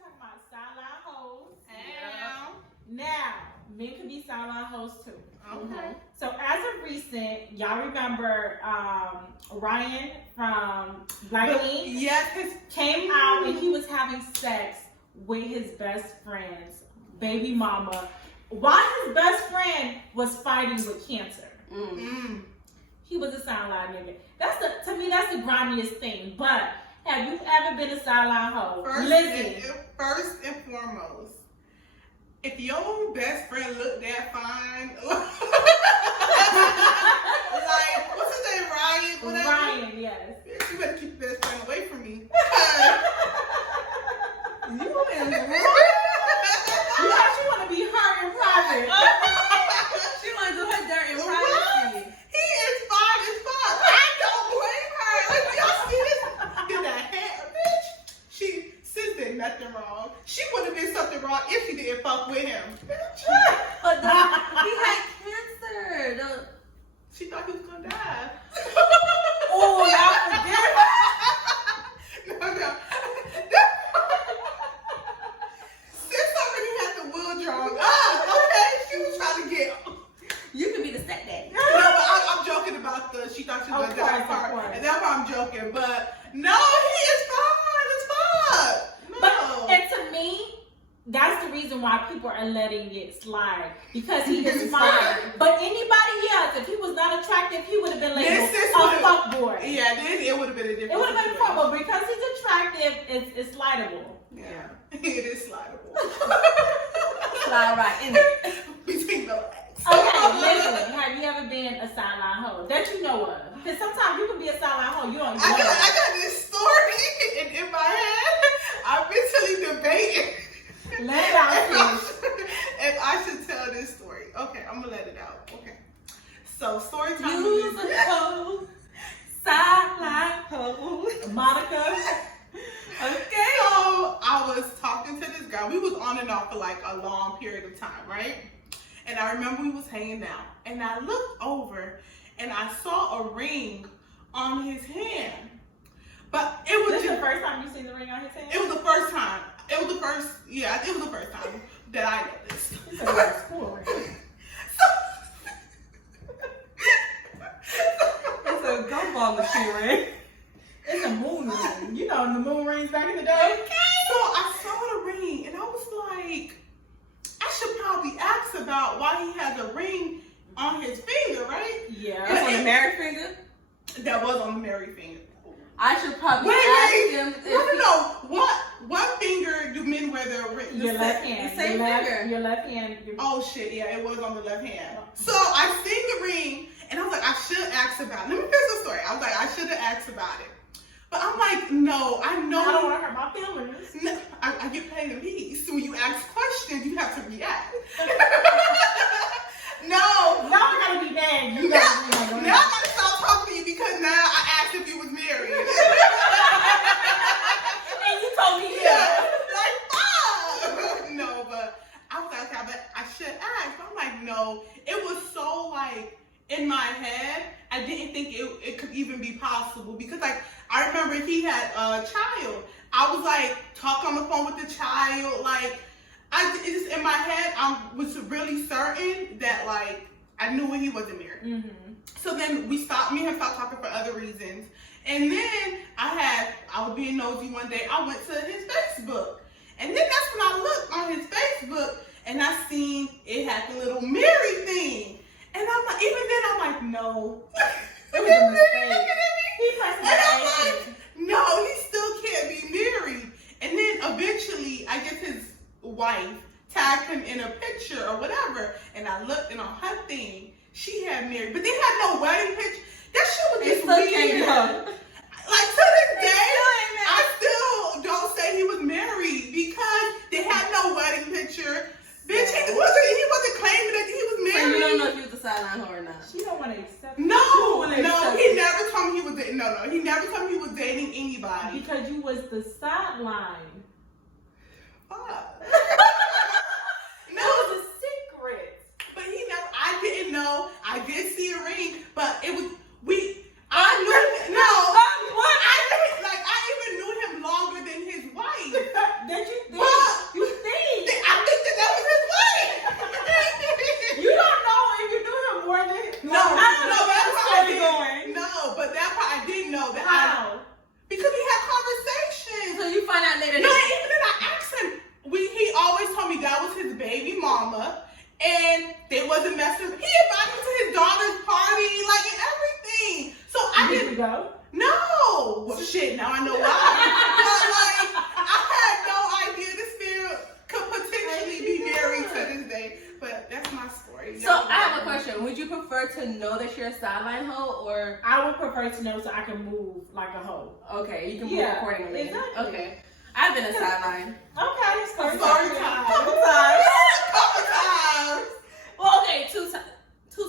gonna talk about sideline hoes. Yeah. Now, men can be sideline hoes too. Okay. So as of recent, y'all remember Ryan from Blackpink? Yes. Came out and he was having sex with his best friend's baby mama while his best friend was fighting with cancer. Mm. He was a sideline nigga. To me, that's the grimiest thing. But have you ever been a sideline hoe? First and foremost, if your best friend looked that fine, like, what's his name, Ryan? Whatever. Ryan, yes. You better keep your best friend away from me. You in the world? You know she want to be hurt in private. She want to do her dirt in privacy. He is fine as fuck. I don't blame her. Like, y'all see this? Did that hair, bitch? Sis did nothing wrong. She would have did something wrong if she didn't fuck with him. But he had cancer. She thought he was gonna die. Oh, y'all forget. No. Sis already had the wheel drawn up. Okay, she was trying to get. You can be the stepdaddy. No, but I'm joking about she thought she was gonna die part, and that's why I'm joking. But no, he is fine as fuck. No. But and to me, that's the reason why people are letting it slide because he is fine. But anybody else, if he was not attractive, he would have been labeled a fuckboy. Yeah, then it would have been a different. It would have been a fuckboy because he's attractive. It's slidable. Yeah, it is slidable. Slide right in it. Between the legs. Okay, listen. Have you ever been a sideline hoe that you know of? Because sometimes you can be a sideline hoe. You don't even know. I got this story in my head. I'm mentally debating. Let it out, if I should tell this story. Okay, I'm gonna let it out. Okay. So story time. You the hoe, sideline hoe, Monica. Okay. So I was talking to this guy. We was on and off for like a long period of time, right? And I remember we was hanging out, and I looked over, and I saw a ring on his hand. But it was This the first time you seen the ring on his hand? It was the first time. It was the first time that I noticed. It's a school ring. It's a gumball machine ring. It's a moon ring. You know the moon rings back in the day? So I saw the ring, and I was like, I should probably ask about why he has a ring on his finger, right? Yeah. It's on the married finger. That was on the married finger. I should probably ask him if No. What finger do men wear their ring? Your left hand. The same finger. Your left hand. Oh shit, yeah, it was on the left hand. So I seen the ring, and I was like, I should ask about it. Let me finish the story. I was like, I should have asked about it. But I'm like, no, I know. I don't want to hurt my feelings. No, I get paid in peace. So when you ask questions, you have to react. No. Y'all gotta be mad. You gotta be mad. Now I gotta stop talking to you because now I asked if you was married. And you told me Yeah. Like, fuck. No, but I was like, okay, but I should ask. I'm like, no. It was so like in my head, I didn't think it could even be possible because like I remember he had a child. I was like talking on the phone with the child, like it just in my head I was really certain that like I knew when he wasn't married. Mm-hmm. So then me and him stopped talking for other reasons. And then I was being nosy one day. I went to his Facebook. And then that's when I looked on his Facebook and I seen it had the little Mary thing. And I'm like, even then I'm like, no. It was a mistake. And I'm like, no, he still can't be married. And then eventually, I guess his wife tagged him in a picture or whatever. And I looked and on her thing, she had married. But they had no wedding picture. That shit was just weird. Like to this day, I still don't say he was married because they had no wedding picture. Bitch, he wasn't claiming that he was married. So you don't know if he was a sideline hoe or not. She don't want to accept. No, he never told me he was dating. No, he never told me he was dating anybody. Because you was the sideline. Fuck. No, it was a secret. But I didn't know. I did see a ring, but it was, I even knew him longer than his wife. Did you? But to know that you're a sideline hoe, or I would prefer to know so I can move like a hoe. okay, you can move accordingly. Exactly. Okay, I've been a sideline. Okay, story Story time. time. Couple times. Couple times. Well, okay, two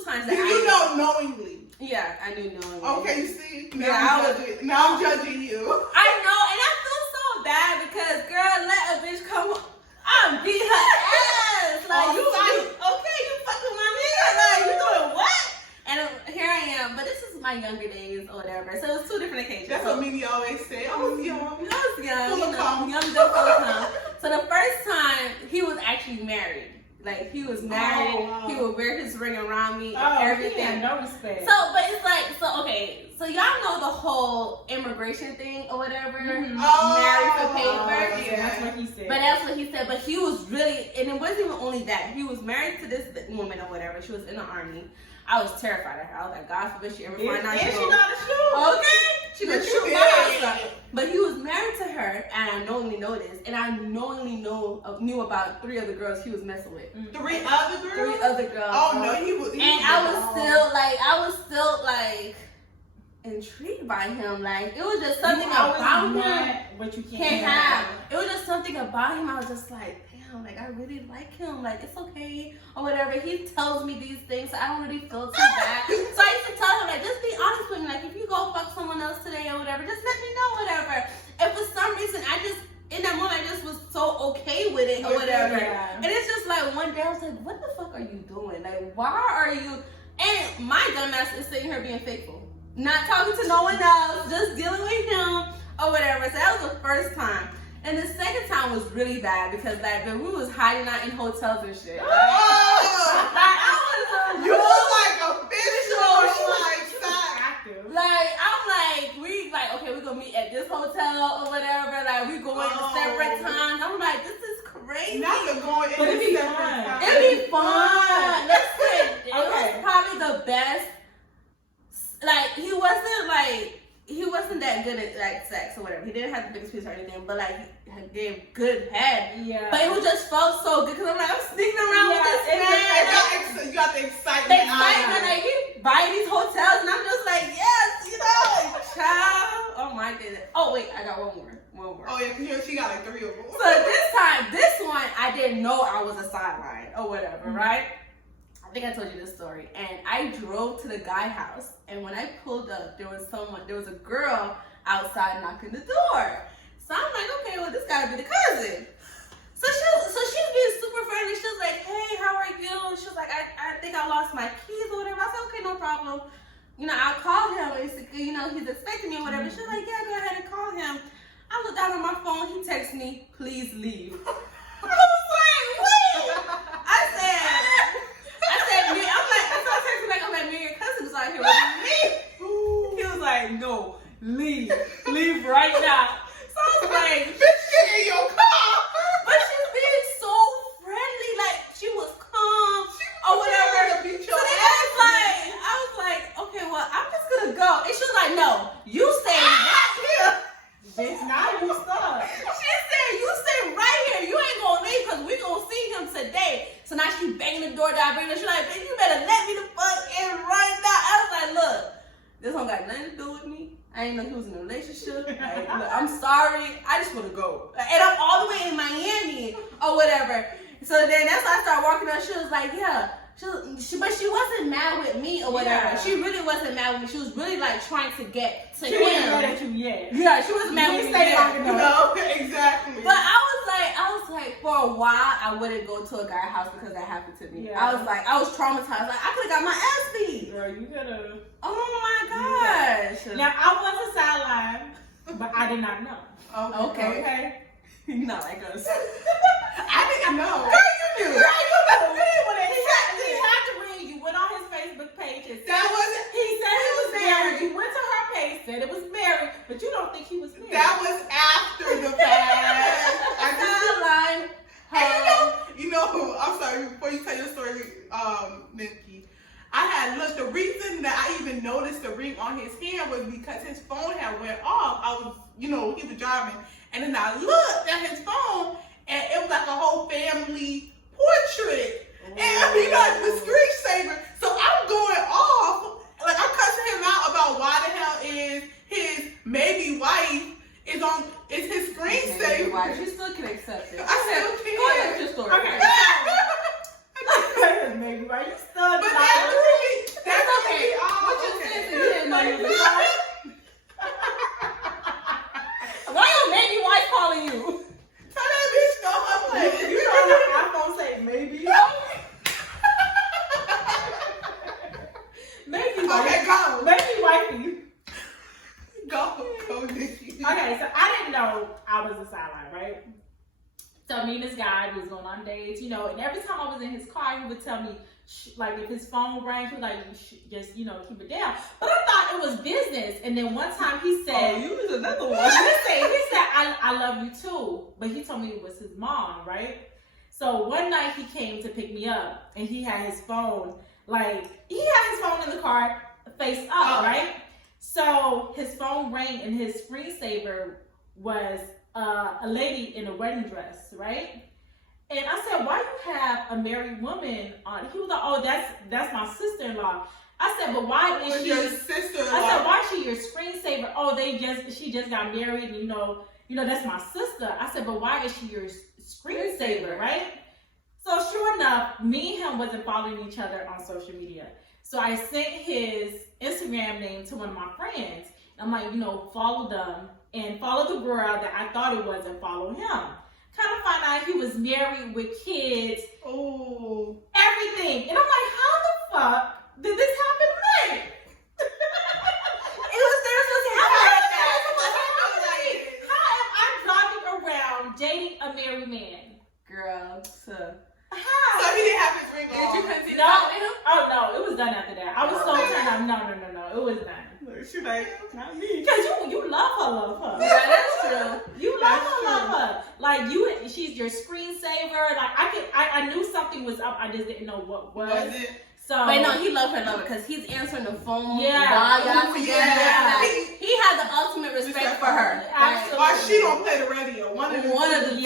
times that Did you know knowingly? Yeah, I knew knowingly. Okay, you see? Yeah, Now I'm judging you. I know, and I feel so bad because, girl, let a bitch come. I'm beat her ass. Like, you fucking my nigga. Like, you doing what? And here I am, but this is my younger days or whatever. So it's two different occasions. That's what Mimi always say. I was young. I was young. Full of cum. Young, dumb, full of cum. So the first time, he was actually married. Like, he was married. Oh, wow. He would wear his ring around me and Oh, everything. yeah, no respect. So, but it's like, so y'all know the whole immigration thing or whatever. Mhm. Married for paper. That's what he said. But that's what he said. But he was really, and it wasn't even only that. He was married to this woman or whatever. She was in the army. I was terrified of her. I was like, God forbid she ever find out. And she know how to shoot. Okay. She But could you shoot did. my house up. But he was married to her, and I knowingly know this, and I knowingly knew about 3 other girls he was messing with. 3 other girls? 3 other girls. Oh no, he was. And I was still like intrigued by him. Like, it was just something about him. What you Can't have. It was just something about him. I was just like, damn, like I really like him. Like, it's okay or whatever. He tells me these things, so I don't really feel too bad. So I used to tell him, like, just be honest with me. Like, if you go fuck someone else today or whatever, just let me know, whatever. And for some reason, in that moment, I just was so okay with it or whatever. Yeah. And it's just like one day I was like, what the fuck are you doing? Like, why are you? And my dumbass is sitting here being faithful. Not talking to no one else, just dealing with him or whatever. So that was the first time. And the second time was really bad because like we was hiding out in hotels and shit. Like, You was like a bitch. okay, we're gonna meet at this hotel or whatever. Like we going to separate times. I'm like, this is crazy. Not the going But it'd be separate fun. times. It'd be fun. Listen, it was probably the best. Like he wasn't that good at like sex or whatever. He didn't have the biggest piece or anything, but like he gave good head. Yeah. But it just felt so good because I'm like, I'm sneaking around with this man. You got the excitement. The excitement, like he buying these hotels, and I'm just like, yes, like, child. Oh my goodness. Oh wait, I got one more. Oh yeah, she got like 3 of them. So this one, I didn't know I was a sideline or whatever, right? I think I told you this story. And I drove to the guy house, and when I pulled up, there was a girl outside knocking the door. So I'm like, okay, well, this gotta be the cousin. So she's being super friendly. She was like, hey, how are you? She was like, I think I lost my keys or whatever. I said, okay, no problem. I'll call him. Basically, he's expecting me or whatever. She was like, yeah, go ahead and call him. I looked down on my phone. He texts me, please leave. I was like, wait. I said, me. I'm like, me and your cousin was out here with me. He was like, no, leave right now. So I was like, bitch, get in your car. But she was being so friendly, like she was calm or whatever. So then I was like, okay, well, I'm just gonna go. And she was like, no, you stay right here. Bitch, now you stuck. She said, you stay right here. You ain't gonna leave because we gonna see him today. So now she banging the door down, she's like, bitch, you better let me the fuck in right now. I was like, look, this don't got nothing to do with me. I didn't know he was in a relationship. Like, look, I'm sorry. I just want to go. And I'm all the way in Miami or whatever. So then that's why I started walking up. She was like, yeah. But she wasn't mad with me or whatever. Yeah. She really wasn't mad with me. She was really like trying to get to She him. wasn't mad at you yet. Yeah, she wasn't mad with me yet. No, exactly. But I was like, for a while, I wouldn't go to a guy's house because that happened to me. Yeah. I was traumatized. Like, I could have got my ass beat. Girl, you gotta. Oh my gosh. Now, I was a sideline, but I did not know. Okay. You're not like us. I didn't know. Girl, you knew. He had to ring. You went on his Facebook page and said He said he was married. You went to her page, said it was married, but you don't think he was married. That was after the fact. Sideline. I'm sorry, before you tell your story, Nikki, I had looked, the reason that I even noticed the ring on his hand was because his phone had went off. I was, he was driving, and then I looked at his phone, and it was like a whole family portrait. And he got the screensaver. So I'm going off. Like, I'm cussing him out about why the hell is his maybe wife is his screensaver. Why? You still can accept it. I still can. Go ahead with your story. Okay. Maybe why you still? But that's really okay. What you okay. said, you didn't know you was lying. Why your maybe wife calling you? Tell that bitch no her place. You know how iPhone say maybe. Maybe. Okay, go. Maybe wifey. Go, Nikki. Okay, so I didn't know I was a sideline, right? So me and this guy was going on dates, you know, and every time I was in his car, he would tell me, like, if his phone rang, he was like, just, you know, keep it down. But I thought it was business. And then one time he said, you was another one. he said, I love you too. But he told me it was his mom, right? So one night he came to pick me up, and he had his phone, he had his phone in the car face up, right? So his phone rang, and his screensaver was a lady in a wedding dress, right? And I said, why you have a married woman on? He was like, oh, that's my sister-in-law. I said, but why is she your sister-in-law? I said, why is she your screensaver? Oh, she just got married, and you know, that's my sister. I said, but why is she your screensaver, right? So sure enough, me and him wasn't following each other on social media. So I sent his Instagram name to one of my friends. I'm like, follow them and follow the girl that I thought it was and follow him. Kind of find out he was married with kids. Oh. Everything. And I'm like, how the fuck did this happen to me? It was never supposed to happen like that. How am I driving around dating a married man? Girl, so. How? So he didn't have his ring on. Did you continue? Oh no, it was done after that. I was so turned on. No, it was done. She like, not me. Because you love her. Yeah, that's true. You love her. Like she's your screensaver. Like I knew something was up. I just didn't know what was. Was it? So but no, he loved her because he's answering the phone while Yeah. y'all together. Yeah. Like, he has the ultimate respect for her. Absolutely. Why she don't play the radio? One of the